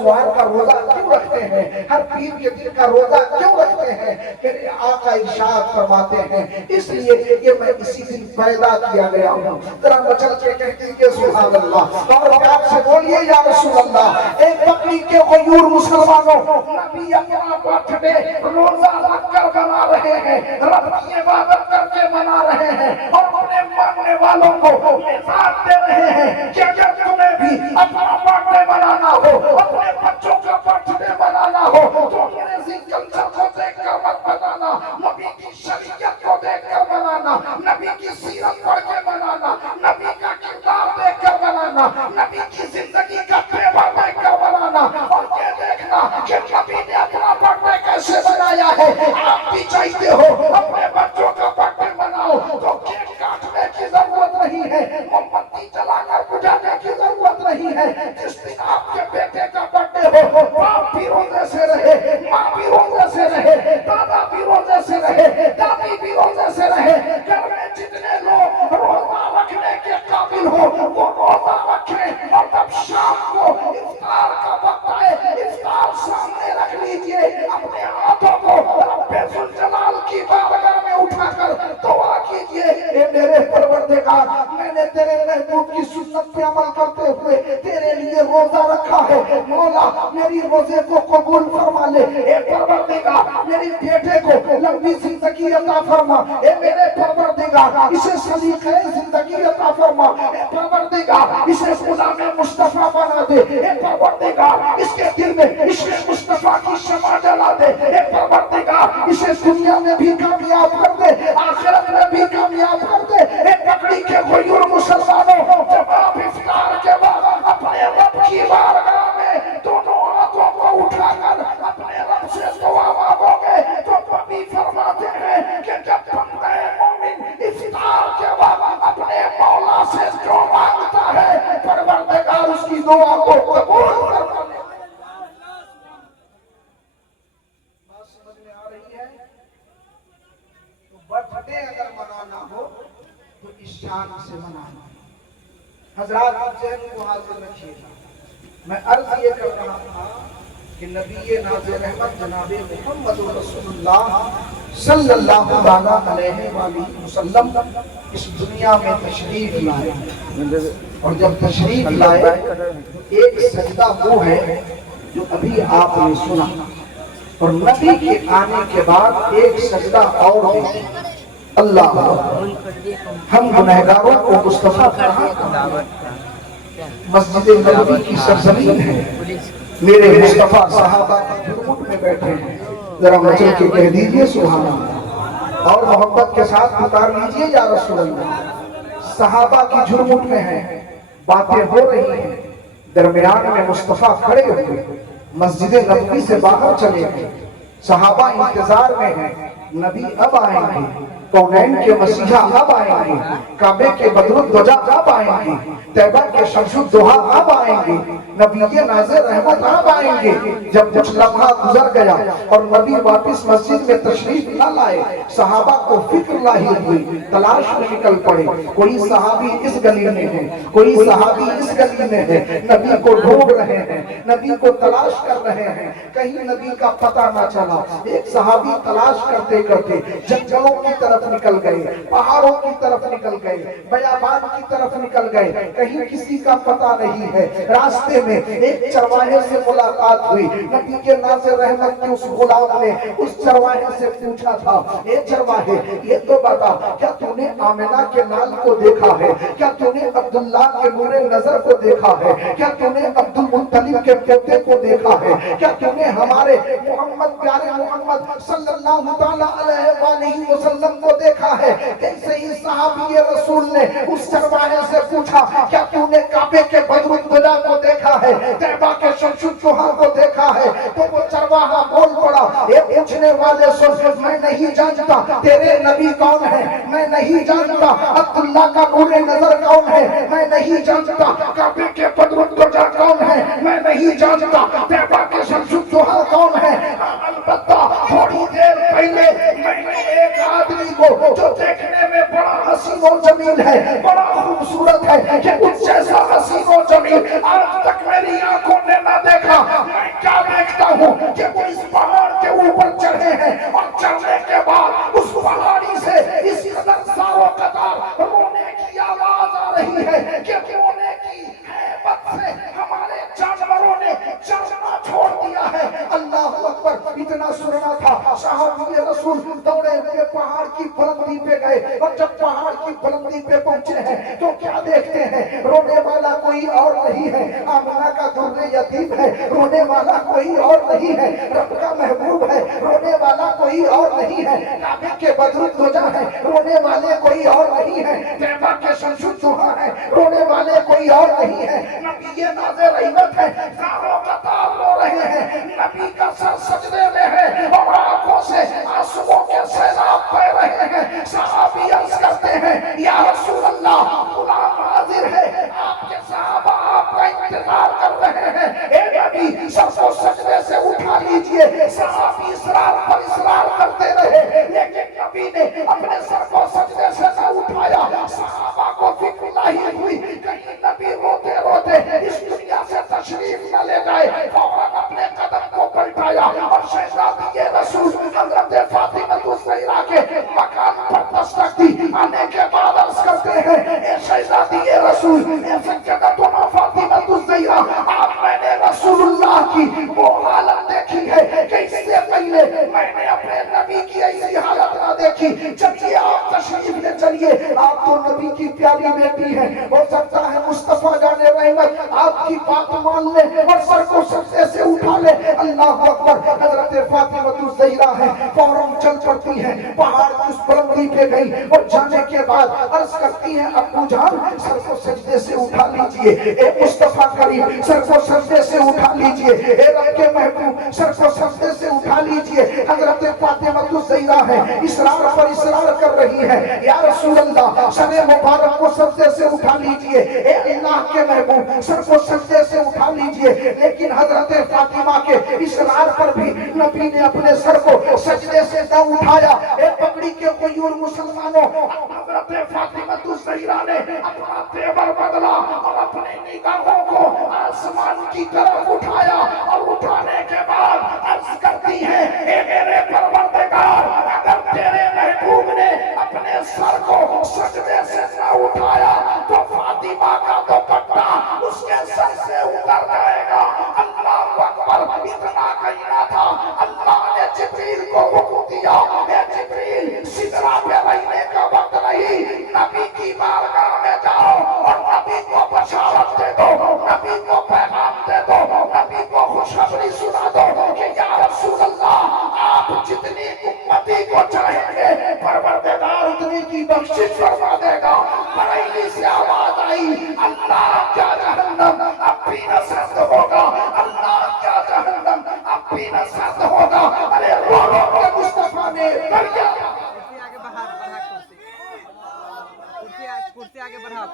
سوموار کا روزہ کیوں رکھتے ہیں؟ ہر پیر کے دن کا روزہ کیوں رکھتے ہیں؟ میرے آقا ارشاد فرماتے ہیں اس لیے کہ میں اسی دن پیدا کیا گیا ہوں۔ ذرا مچل کے کہتے ہیں سبحان اللہ، اور آپ سے بولیے یا رسول اللہ۔ ایک بکری کے غیور مسلمانوں، نبی اپنا برتھ ڈے روزہ رکھ کر بنا رہے ہیں، رب کی عبادت کر کے بنا رہے ہیں، اور اپنے ماننے والوں کو مثال دے رہے ہیں کہ اگر تمہیں بھی اپنا برتھ ڈے بنانا ہو، اپنے بچوں کا برتھ ڈے بنانا ہو تو انگریزی کلچر کو دیکھ کر مت بنانا، نبی کی شریعت کو دیکھ کر بنانا، نبی کی سیرت پڑھ کے بنانا، نبی کا کردار دیکھ کر بنانا، نبی کی زندگی کا پیغام دیکھ کر بنانا، اور یہ دیکھنا کہ نبی نے اپنا برتھ ڈے کیسے بنایا ہے۔ آپ بھی چاہتے ہو اپنے بچوں کا برتھ ڈے بناؤ تو کیک کاٹنے کی ضرورت نہیں ہے، موم بتی جلا کر بجھانے کی ضرورت نہیں ہے۔ جس دن آپ کے بیٹے کا برتھ ڈے ہو، باپ بھی روزے سے رہے، ماں بھی روزے سے رہے، دادا بھی روزے سے رہے، دادی بھی روزے سے رہے، گھر میں جتنے لوگ روزہ رکھنے کے قابل ہو وہ روزہ رکھیں، اور جب شام کو افطار کا وقت آئے افطار سامنے رکھ لیجئے، اپنے ہاتھوں کو رب ذوالجلال کی بارگاہ میں اٹھا کر دعا کیجئے، اے میرے پروردگار میں نے تیرے محبوب کی سنت پہ عمل کرتے ہوئے تیرے لیے روزہ رکھا ہے، مولا میری روزے کو قبول فرما لے، اے پروردگار میری بیٹے کو لمبی زندگی عطا فرما، اے میرے پروردگار اسے سلیقہ زندگی عطا فرما، اے پروردگار اسے غلام مصطفیٰ بنا دے، اے پروردگار اس کے دل میں عشق مصطفیٰ کی شمع جلا دے، اے پروردگار اسے دنیا میں بھی کامیاب کر دے، آخرت میں بھی کامیاب کر دے۔ اے پکڑی کے غیور مسلمانوں، جب آپ افطار کے بعد اپنے رب کی بارگاہ میں دونوں ہاتھوں کو اٹھا کر اپنے رب سے دعا مانگو گے تو نبی فرماتے ہیں کہ جب بندہ مومن افطار کے بعد اپنے مولا سے جو مانگتا ہے پروردگار اس کی دعا کو قبول فرما لے۔ بات سمجھ میں آ رہی ہے؟ تو برتھ ڈے اگر منانا ہو تو اس شان سے منانا۔ حضرات آپ ذہن کو حاضر رکھیے گا، میں عرض یہ کر رہا تھا کہ نبی ناز رحمت جناب محمد رسول اللہ صلی اللہ علیہ وآلہ وسلم اس دنیا میں تشریف لائے، اور جب تشریف لائے ایک سجدہ وہ ہے جو ابھی آپ نے سنا، اور نبی کے آنے کے بعد ایک سجدہ اور ہے۔ اللہ ہم گنہگاروں کو مصطفیٰ کہاں مسجد نبوی کی سرزمین ہے، میرے مصطفیٰ صحابہ کی جھرمٹ میں بیٹھے ہیں، ذرا مچل کے کہہ دیجئے سبحان اللہ، اور محبت کے ساتھ پکار لیجئے یا رسول اللہ۔ صحابہ کی جھرمٹ میں ہیں، باتیں ہو رہی ہیں، درمیان میں مصطفیٰ کھڑے ہوئے، مسجد نبوی سے باہر چلے گئے، صحابہ انتظار میں ہیں، نبی اب آئیں گے، کونین کے مسیحا اب آئیں گے، کعبے کے بدر الدجا اب آئیں گے، طیبہ کے شمس الدہا اب آئیں گے، نبی ناظر رحمت اب آئیں گے۔ جب کچھ لمحہ گزر گیا اور نبی واپس مسجد میں تشریف نہ لائے، صحابہ کو فکر لاحق ہوئی، تلاش میں نکل پڑے، کوئی صحابی اس گلی میں ہے، کوئی صحابی اس گلی میں ہے، نبی کو ڈھونڈ رہے ہیں، نبی کو تلاش کر رہے ہیں، کہیں نبی کا پتہ نہ چلا۔ ایک صحابی تلاش کرتے کرتے جنگلوں کی طرف نکل گئے، پہاڑوں کی طرف نکل گئے، بیابان کی طرف نکل گئے، کہیں کسی کا پتہ نہیں ہے۔ راستے میں ایک چرواہے سے ملاقات ہوئی، نبی کے ناظر رحمت کے اس غلام نے اس چرواہے سے پوچھا تھا، اے چرواہے یہ تو بتا، کیا تو نے آمنہ کے نال کو دیکھا ہے؟ کیا تو نے عبداللہ کے نور نظر کو دیکھا ہے؟ کیا تو نے عبد المطلب کے پوتے کو دیکھا ہے؟ کیا تو نے ہمارے محمد پیارے محمد صلی اللہ علیہ وآلہ وسلم کو دیکھا ہے؟ ایسے ہی صحابی رسول نے اس چرواہے سے پوچھا، کیا تو نے کعبے کے بدر الدجا کو دیکھا ہے؟ طیبہ کے شمس الدہا کو دیکھا ہے؟ تو وہ چرواہا بول پڑا، اے پوچھنے والے سن، میں نہیں جانتا تیرے نبی کون ہے، میں نہیں جانتا عبداللہ کا نور نظر کون ہے، میں نہیں جانتا کعبے کے بدر الدجا کون ہے، میں نہیں جانتا طیبہ کے شمس الدہا کون ہے، البتہ تھوڑی دیر پہلے میں نے ایک آدمی کو جو دیکھنے میں بڑا حسین و جمیل ہے، بڑا خوبصورت ہے، کہ اس جیسا حسین و جمیل آج تک میری آنکھوں نے نہ دیکھا، ہوں کہ وہ اس پہاڑ کے اوپر چڑھے ہیں اور چڑھنے کے بعد اس پہاڑی سے اس قدر زارو قطار رونے کی آواز آ رہی ہے کہ رونے کی ہیبت سے ہمارے جانوروں نے چڑھنا چھوڑ دیا ہے. اللہ اکبر. اتنا سننا تھا صحابی رسول دوڑے ہوئے پہاڑ کی بلندی پہ گئے اور جب پہاڑ کی بلندی پہ پہنچے ہیں تو کیا دیکھتے ہیں؟ رونے والا کوئی اور نہیں ہے، آمنہ کا در یتیم ہے. رونے والا کوئی اور نہیں ہے، رب کا محبوب ہے. رونے والا کوئی اور نہیں ہے، کعبے کے بدرالدجا ہے. رونے والے کوئی اور نہیں ہے، طیبہ کے شمس الضحیٰ ہے. رونے والے کوئی اور نہیں ہے، نبی ناز رحمت ہے. زارو قطار رو رہے ہیں، نبی کا سر سجدے میں ہے اور آنکھوں سے آنسوؤں کے سیلاب بہ رہے ہیں. صحابی عرض کرتے ہیں یا رسول اللہ غلام حاضر ہے، آپ کے صحابہ آپ کا انتظار کر رہے ہیں. اے نبی سر کو سجدے سے اٹھا لیجئے. صحابی اصرار پر اصرار کرتے رہے لیکن نبی نے اپنے سر کو سجدے سے نہ اٹھایا. صحابہ کو فکر لاحق ہوئی کہیں نبی روتے روتے اس دنیا سے تشریف نہ لے جائے. فوراً اپنے قدم کو پلٹایا اور شہزادی رسول حضرت فاطمہ الزہرا کے مکان پر دستک دی. آنے کے بعد عرض کرتے ہیں اے شہزادی رسول، اے سیدتنا فاطمہ الزہرا، آپ میں نے رسول اللہ کی وہ حالت دیکھی ہے کہ اس سے پہلے میں نے اپنے نبی کی ایسی حالت نہ دیکھی. چلیے آپ تشریف لے چلیے، آپ تو نبی کی پیاری بیٹی ہیں، ہو سکتا ہے مصطفیٰ جان رحمت آپ کی بات مان لے اور سر کو سجدے سے اٹھا لے. اللہ اکبر. حضرت فاطمہ الزہرا ہے فوراً چل پڑتی ہیں، پہاڑ کی اس بلندی پہ گئی اور جانے کے بعد عرض کرتی ہیں ابو جان سر کو سجدے سے اٹھا لیجئے. اے مصطفیٰ کریم سر کو سجدے سے اٹھا لیجئے. اے رب کے محبوب سر کو سجدے سے اٹھا لیجئے. حضرت فاطمہ الزہرا ہے اصرار پر اصرار کر رہی ہے یا رسول اللہ سر مبارک کو سجدے سے اٹھا لیجئے. اے اللہ کے محبوب سر کو سجدے سے اٹھا لیجئے. لیکن حضرت فاطمہ کے اصرار پر بھی نبی نے اپنے سر کو سجدے سے نہ اٹھایا. اے پگڑی کے غیور مسلمانوں، حضرت فاطمہ الزہرا نے اپنا تیور بدلا اور اپنی نگاہوں کو آسمان کی طرف اٹھایا اور اٹھانے کے بعد عرض کرتی ہے اے میرے پروردگار اگر تیرے محبوب نے اپنے سر کو سجدے سے نہ اٹھایا تو فاطمہ کا دوپٹہ اس کے سر سے اتر جائے گا. اللہ اکبر. اتنا کہنا تھا اللہ نے جبریل کو حکم دیا اے جبریل سدرہ پہ رہنے کا وقت نہیں، نبی کی بارگاہ میں جاؤ اور نبی کو بشارت دے دو، نبی کو پیغام دے دو، نبی کو خوشخبری سنا دو کہ یا رسول اللہ آپ جتنی امتی کو چاہیں گے پروردگار اتنی کی بخشش فرما دے گا. بریلی سے آواز آئی اللہ کیا جہنم اب بھی نہ سرد ہوگا، اللہ کیا جہنم اب بھی نہ سرد ہوگا. ارے رو رو کے مصطفیٰ نے دریا کرسی آگے بڑھا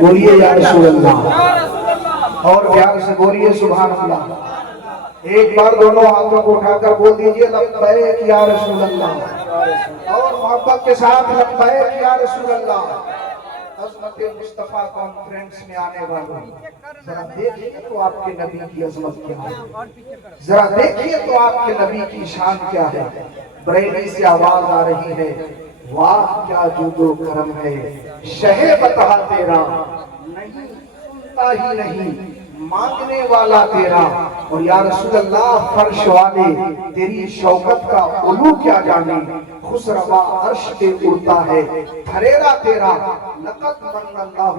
بولیے یا رسول اللہ اور پیار سے بولیے سبحان اللہ. ایک بار دونوں ہاتھوں کو اٹھا کر بول دیجئے لبیک یا رسول اللہ اور محبت کے ساتھ لبیک یا رسول اللہ. عظمت مصطفیٰ کانفرنس میں آنے والوں ذرا دیکھیے تو آپ کے نبی کی عظمت کیا ہے، ذرا دیکھیے تو آپ کے نبی کی شان کیا ہے. بریلی سے آواز آ رہی ہے واہ کیا جود و کرم ہے شہ بتا تیرا، نہیں سنتا ہی نہیں مانگنے والا تیرا. اور یا رسول اللہ فرش والے تیری شوکت کا علو کیا جانے، خسروا عرش پہ اڑتا ہے پھریرا تیرا. لقد من اللہ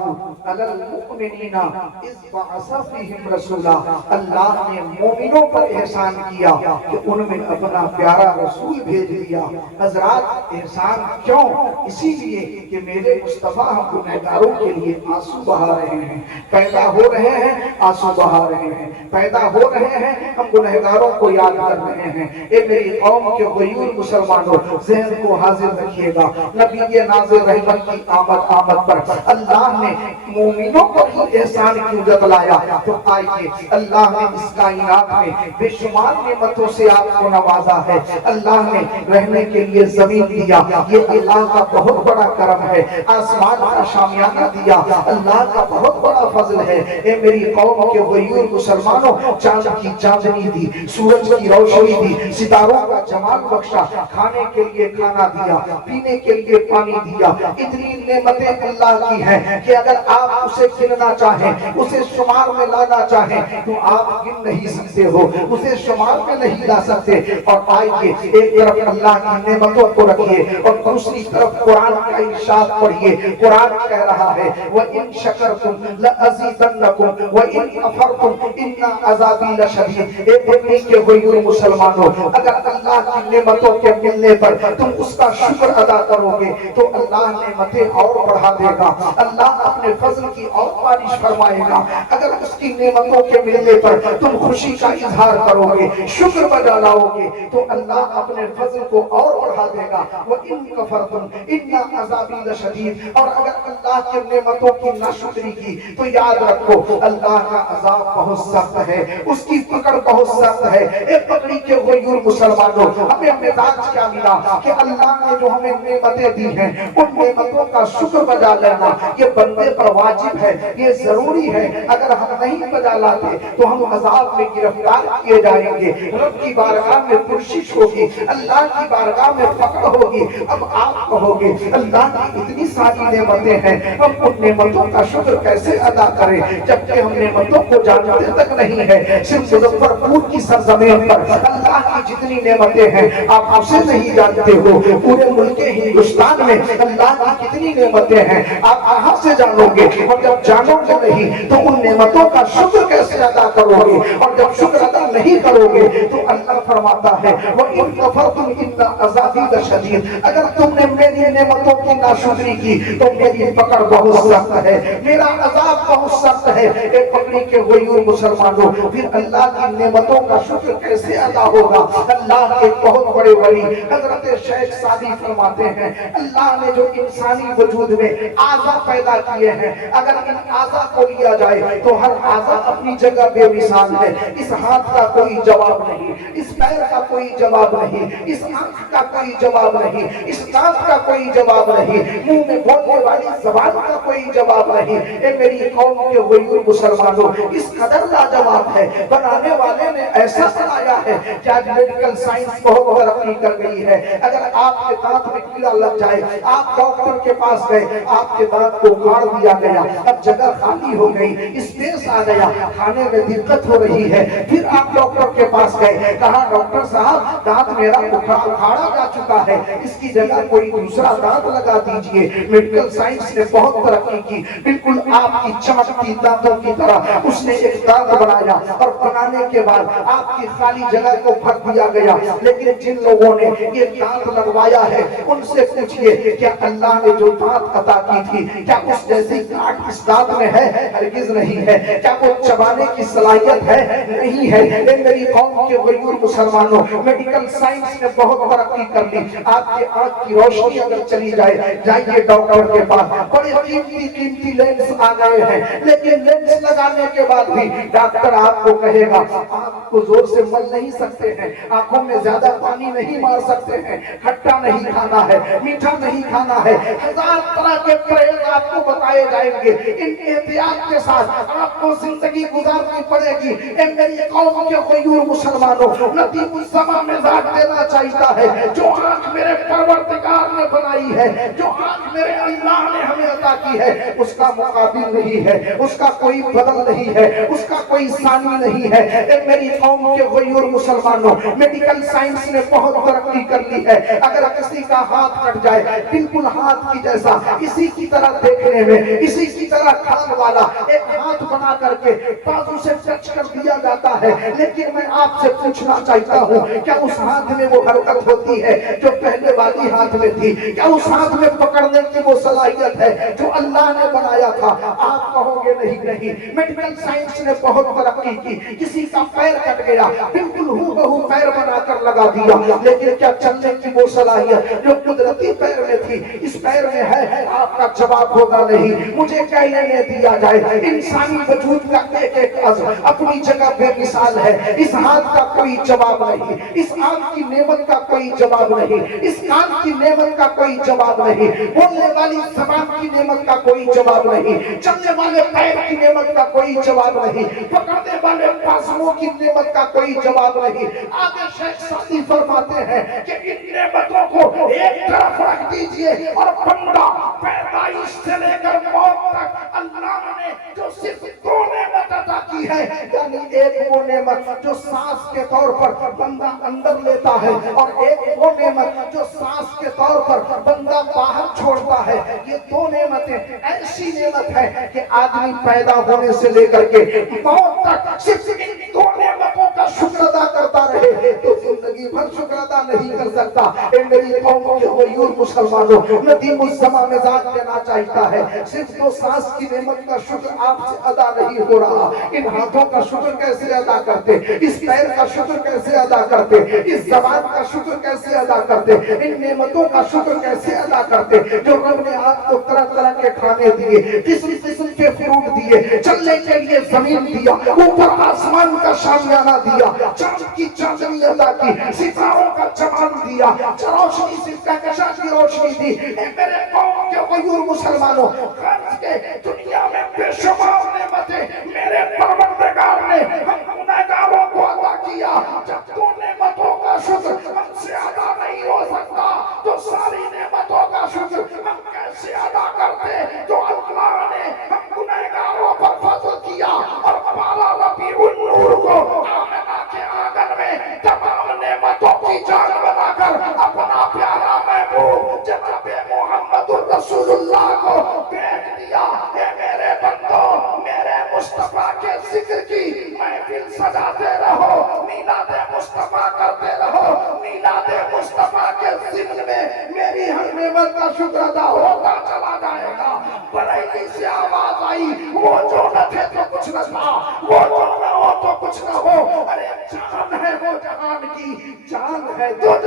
علی المؤمنین اذ بعث فیہم رسولا. اللہ نے مومنوں پر احسان کیا کہ ان میں اپنا پیارا رسول بھیج دیا. حضرات احسان کیوں؟ اسی لیے کہ میرے مصطفیٰ ہم گنہگاروں کے لیے آنسو بہا رہے ہیں، پیدا ہو رہے ہیں آنسو آنسو بہا رہے ہیں، پیدا ہو رہے ہیں، ہم گنہگاروں کو یاد کر رہے ہیں۔ اے میری قوم کے غیور مسلمانوں، ذہن کو حاضر رکھیے گا، نبی ناظر رحمت کی آمد پر اللہ نے مومنوں پر ہی احسان کیوں جتلایا؟ تو آئیے، اللہ نے اس کائنات میں بے شمار نعمتوں سے آپ کو نوازا ہے۔ اللہ نے رہنے کے لیے زمین دیا، یہ اللہ کا بہت بڑا کرم ہے۔ آسمان کا شامیانہ دیا، اللہ کا بہت بڑا فضل ہے۔ اے میری قوم کے غیور مسلمانوں، چاند کی چاندنی دی، سورج کی روشنی دی، ستاروں کا جمال بخشا، کھانے کے لیے کھانا دیا، پینے کے لیے پانی دیا۔ اتنی نعمتیں اللہ کی ہیں کہ اگر آپ اسے گننا چاہیں، اسے شمار میں لانا چاہیں تو آپ گن نہیں سکتے ہو، اسے شمار میں نہیں لا سکتے۔ اور آئیے، ایک طرف اللہ کی نعمتوں کو رکھیے اور دوسری طرف قرآن کا ارشاد پڑھیے۔ قرآن کہہ رہا ہے وَإِن شَكَرْتُمْ لَأَزِيدَنَّكُمْ وَإِن كَفَرْتُمْ إِنَّ عَذَابِي لَشَدِيدٌ۔ اے پتنی کے غیور مسلمانوں، اگر اللہ کی نعمتوں کے ملنے پر تم اس کا شکر ادا کرو گے تو اللہ نعمتیں اور بڑھا دے گا، اللہ اپنے فضل کی اور بارش فرمائے گا۔ اگر اس کی نعمتوں کے ملنے پر تم خوشی کا اظہار کرو گے، شکر بجا لاؤ گے تو اللہ اپنے فضل کو اور بڑھا دے گا۔ وَإِن كَفَرْتُمْ إِنَّ عَذَابِي لَشَدِيدٌ۔ اور اگر اللہ کی نعمتوں کی ناشکری کی تو یاد رکھو اللہ کا عذاب بہت سخت ہے، اس کی پکڑ بہت سخت ہے۔ اے پکڑی کے غیور مسلمانوں، ہمیں مزاج کیا ملا کہ اللہ نے جو ہمیں نعمتیں دی ہیں ان نعمتوں کا شکر بجا لینا یہ بندے پر واجب ہے، یہ ضروری ہے۔ اگر ہم نہیں بجا لاتے تو ہم عذاب میں گرفتار کیے جائیں گے، رب کی بارگاہ میں پرشش ہوگی، اللہ کی بارگاہ میں پکڑ ہوگی۔ اب آپ کہو گے اللہ کی اتنی ساری نعمتیں ہیں، ہم ان نعمتوں کا شکر کیسے ادا کریں جبکہ ہم نعمتوں کو جانتے تک نہیں ہے۔ صرف مظفر پور کی سرزمین پر اللہ کی جتنی نعمتیں ہیں آپ اسے نہیں جانتے ہو، پورے ملک ہندوستان میں اللہ کی کتنی نعمتیں ہیں آپ کہاں سے جانو گے؟ اور جب جانو گے نہیں تو ان نعمتوں کا شکر کیسے ادا کرو گے؟ اور جب شکر ادا نہیں کرو گے تو اللہ فرماتا ہے وَإِن كَفَرْتُمْ إِنَّ عَذَابِي لَشَدِيدٌ۔ اگر تم نے میری نعمتوں کی ناشکری کی تو میری پکڑ بہت سخت ہے، میرا عذاب بہت سخت ہے۔ اے پکڑی کے غیور مسلمانوں، پھر اللہ کی نعمتوں کا شکر کیسے ادا ہوگا؟ اللہ کے بہت بڑے ولی حضرت شیخ سعدی فرماتے ہیں اللہ نے جو انسانی وجود میں اعضاء پیدا کیے ہیں، اگر ان اعضاء کو لیا جائے تو ہر اعضاء اپنی جگہ بے مثال ہے۔ اس ہاتھ کا کوئی جواب نہیں، اس پیر کا کوئی جواب نہیں، اس آنکھ کا کوئی جواب نہیں، اس کان کا کوئی جواب نہیں، منہ میں بولنے والی زبان کا کوئی جواب نہیں۔ اے میری قوم کے غیور مسلمانوں، اس قدر لاجواب ہے، بنانے والے نے ایسا بنایا ہے کہ آج میڈیکل سائنس بہت ترقی کر گئی ہے۔ اگر آپ کے دانت میں کیڑا لگ جائے، آپ ڈاکٹر کے پاس گئے، آپ کے دانت کو اکھاڑ دیا گیا، اب جگہ خالی ہو گئی، اسپیس آ گیا، کھانے میں دقت ہو رہی ہے، پھر آپ ڈاکٹر کے پاس گئے، کہا ڈاکٹر صاحب دانت میرا اکھاڑا جا چکا ہے، اس کی جگہ کوئی دوسرا دانت لگا دیجئے۔ میڈیکل سائنس نے بہت ترقی کی، بالکل آپ کی چمکتی دانتوں کی طرح اس نے ایک دانت بنایا، اور بنانے کے بعد آپ کی خالی جگہ کو بھر دیا گیا۔ لیکن جن لوگوں نے یہ دانت لگوایا ہے ان سے پوچھئے کیا اللہ نے جو دانت عطا کی تھی کیا اس جیسی کاٹ اس دانت میں ہے؟ ہرگز نہیں ہے۔ کیا وہ چبانے کی صلاحیت ہے؟ نہیں ہے۔ اے میری قوم کے غیور مسلمانوں، میڈیکل سائنس نے بہت ترقی کر لی، آپ کے آنکھ کی روشنی اگر چلی جائے، جائیے ڈاکٹر کے پاس، بڑے قیمتی لینس آ گئے ہیں، لیکن لینس لگانے کے بعد بھی ڈاکٹر آپ کو کہے گا آپ کو زور سے مل نہیں سکتے ہیں، آنکھوں میں زیادہ پانی نہیں مار سکتے ہیں، کھٹا نہیں کھانا ہے، میٹھا نہیں کھانا ہے، ہزار طرح کے پرہیز آپ کو بتائے جائیں گے۔ ان احتیاط کے ساتھ آپ کو زندگی گزارنی پڑے گی۔ اے میری قوم کے غیور مسلمانوں، ندیم السما مزاج دینا چاہیتا ہے، جو آنکھ میرے پروردگار نے بنائی ہے، جو آنکھ میرے اللہ نے ہمیں عطا کی ہے، اس کا مقابل نہیں ہے، اس کا کوئی بدل نہیں ہے، اس کا کوئی ثانی نہیں ہے۔ اے میری قوم کے غیور مسلمانوں، میڈیکل سائنس نے بہت ترقی کر لی ہے، اگر کسی کا ہاتھ کٹ جائے بالکل ہاتھ کی جیسا اسی کی طرح دیکھنے میں اسی کی طرح کھان والا ایک ہاتھ بنا کر کے بازو سے ٹچ کر دیا جاتا ہے، لیکن میں آپ سے پوچھنا چاہتا ہوں کیا اس ہاتھ میں وہ حرکت ہوتی ہے جو پہلے والی ہاتھ میں تھی؟ کیا اس ہاتھ میں پکڑنے کی وہ صلاحیت ہے جو اللہ نے بنایا تھا؟ آپ کہو گے نہیں، میڈیکل سائنس نے بہت ترقی کی، کسی کا پیر کٹ گیا بالکل ہو بہو پیر بنا کر لگا دیا، لیکن کیا چلنے کی وہ صلاحیت جو قدرتی پیر میں تھی اس پیر میں ہے؟ آپ کا جواب ہوگا نہیں۔ مجھے کہنے دیا جائے انسانی وجود کا ایک ایک عضو اپنی جگہ بے مثال ہے، اس ہاتھ کا کوئی جواب نہیں، اس آنکھ کی نعمت کا کوئی جواب نہیں، اس کان کی نعمت کا کوئی جواب نہیں، بولنے والی زبان کی نعمت کا کوئی جواب نہیں، چلنے والے پیر کی نعمت کا کوئی جواب نہیں، پکڑنے والے بازوؤں کی نعمت کا کوئی جواب نہیں۔ آگے شیخ سعدی فرماتے ہیں کہ ان نعمتوں کو ایک طرف رکھ دیجئے اور بندہ پیدائش سے لے کر موت تک اللہ نے جو صرف دو نعمت عطا کی ہے، یعنی ایک وہ نعمت جو سانس کے طور پر بندہ اندر لیتا ہے اور ایک وہ نعمت جو سانس کے طور پر بندہ باہر چھوڑتا ہے، یہ دو نعمتیں ایسی نعمت ہے کہ آدمی پیدا ہونے سے لے کر کے موت تک صرف ان دو نعمتوں کا شکر ادا کرتا رہے تو زندگی بھر شکر ادا نہیں کر سکتا۔ اے میری قوم کے غیور مسلمانوں، ندیم الزمان مزاج دینا چاہتا ہے، صرف دو سانس کی نعمت کا شکر آپ سے ادا نہیں ہو رہا، ان ہاتھوں کا شکر کیسے ادا کرتے، اس پیر کا شکر کیسے ادا کرتے، اس زبان کا شکر کیسے ادا کرتے، ان نعمتوں کا شکر کیسے ادا کرتے جو رب نے آپ کو طرح طرح کے کھانے دیے، قسم قسم کے فروٹ دیے، چلنے کے لیے زمین دیا، اوپر آسمان کا شامیانہ دیا، چاند کی چاندنی عطا کی، ستاروں کا چمن دیا، روشنی سے کہکشاں کی روشنی دی۔ اے میرے قوم کے غیور مسلمانوں، غرض کے دنیا میں بے شمار نعمتیں میرے پروردگار نے ہم گنہگاروں کو عطا کیا، جب دو نعمتوں کا شکر ہم سے ادا نہیں ہو سکتا تو ساری نعمتوں کا شکر ہم کیسے ادا کرتے جو اللہ نے ہم گنہگاروں پر فضل کیا اور پالا ربیع النور کو آمنہ کے آنگن میں تمام نعمتوں کی جان بنا کر اپنا پیارا محبوب جناب محمد الرسول اللہ کو بھیج دیا۔ اے میرے بندوں، میرے مصطفیٰ کے ذکر کی محفل سجاتے رہو، میلاد مصطفیٰ کرتے رہو، میلاد مصطفیٰ کے ذکر میں میری ہر نعمت کا شکر ادا ہوتا چلا جائے گا۔ بریلی سے آواز آئی، وہ جو نہ تھے تو کچھ نہ تھا، وہ جو نہ ہو تو کچھ نہ ہو، ارے جان ہے وہ جہان کی، جان ہے جو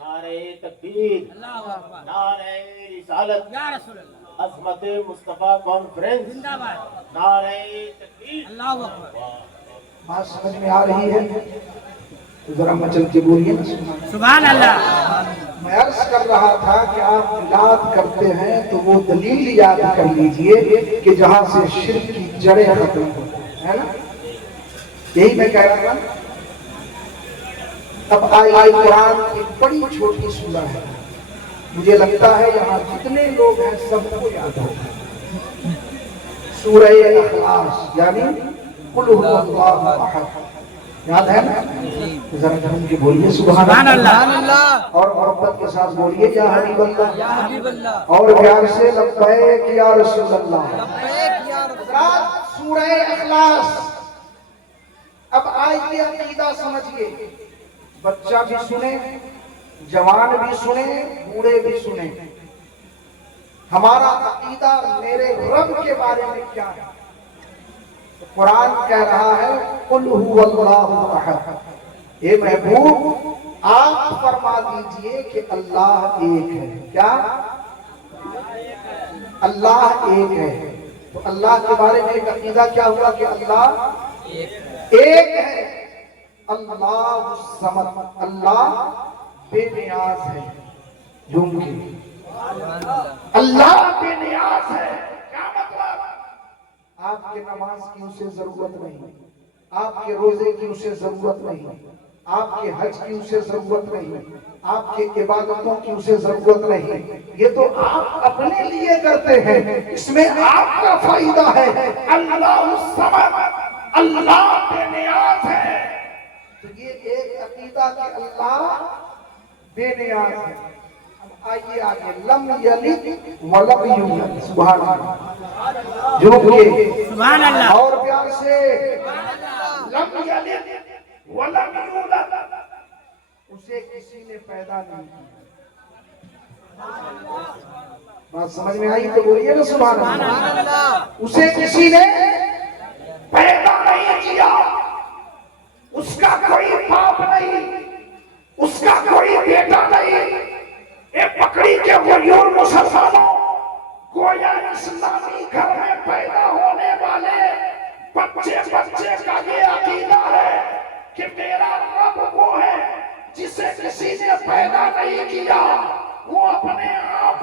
نعرہ تکبیر، نعرہ رسالت، عظمت مصطفیٰ کانفرنس، نعرہ تکبیر۔ بات سمجھ میں آ رہی ہے؟ ذرا مچل کے بولیے نا سبحان اللہ۔ میں عرض کر رہا تھا کہ آپ یاد کرتے ہیں تو وہ دلیل یاد کر لیجئے کہ جہاں سے شرک کی جڑیں ختم ہوتی ہیں نا، یہی میں کہہ رہا تھا۔ اب آئی قرآن ایک بڑی چھوٹی سورہ ہے، مجھے لگتا ہے یہاں جتنے لوگ ہیں سب کو یاد ہے، سورہ اخلاص یعنی قل هو اللہ احد، یاد ہے نا؟ ذرا جھوم کے بولیے سبحان اللہ، اور محبت کے ساتھ بولیے یا حبیب اللہ، اور پیار سے لبیک یا رسول اللہ۔ حضرات سورہ اخلاص، اب آئیے عقیدہ سمجھئے، بچہ بھی سنے، جوان بھی سنے، بوڑھے بھی سنے، ہمارا عقیدہ میرے رب کے بارے میں کیا ہے؟ قرآن کہہ رہا ہے قل هو اللہ احد، اے محبوب آپ فرما دیجئے کہ اللہ ایک ہے۔ کیا؟ اللہ ایک ہے۔ تو اللہ کے بارے میں ایک عقیدہ کیا ہوا کہ اللہ ایک ہے۔ اللہ الصمد، اللہ بے نیاز ہے، جھوم کے اللہ بے نیاز ہے۔ کیا مطلب؟ آپ کے نماز کی اسے ضرورت نہیں، آپ کے روزے کی اسے ضرورت نہیں، آپ کے حج کی اسے ضرورت نہیں، آپ کے عبادتوں کی اسے ضرورت نہیں، یہ تو آپ اپنے لیے کرتے ہیں، اس میں آپ کا فائدہ ہے۔ اللہ الصمد، اللہ بے نیاز ہے، تو یہ ایک عقیدہ کہ اللہ بے نیاز ہے۔ اب آئیے آگے، لم یلد ولم یولد، سبحان اللہ، جو کہ سبحان اللہ، اور پیار سے لم یلد ولم یولد، اسے کسی نے پیدا نہیں کیا۔ بات سمجھ میں آئی تو بولیے نا سبحان اللہ۔ اسے کسی نے پیدا نہیں کیا، اس کا کوئی باپ نہیں، اس کا کوئی بیٹا نہیں۔ اے پکڑی کے غیور مسلمانوں، گویا اسلامی گھر میں پیدا ہونے والے بچے کا یہ عقیدہ ہے کہ میرا رب وہ ہے جسے کسی نے پیدا نہیں کیا، وہ اپنے آپ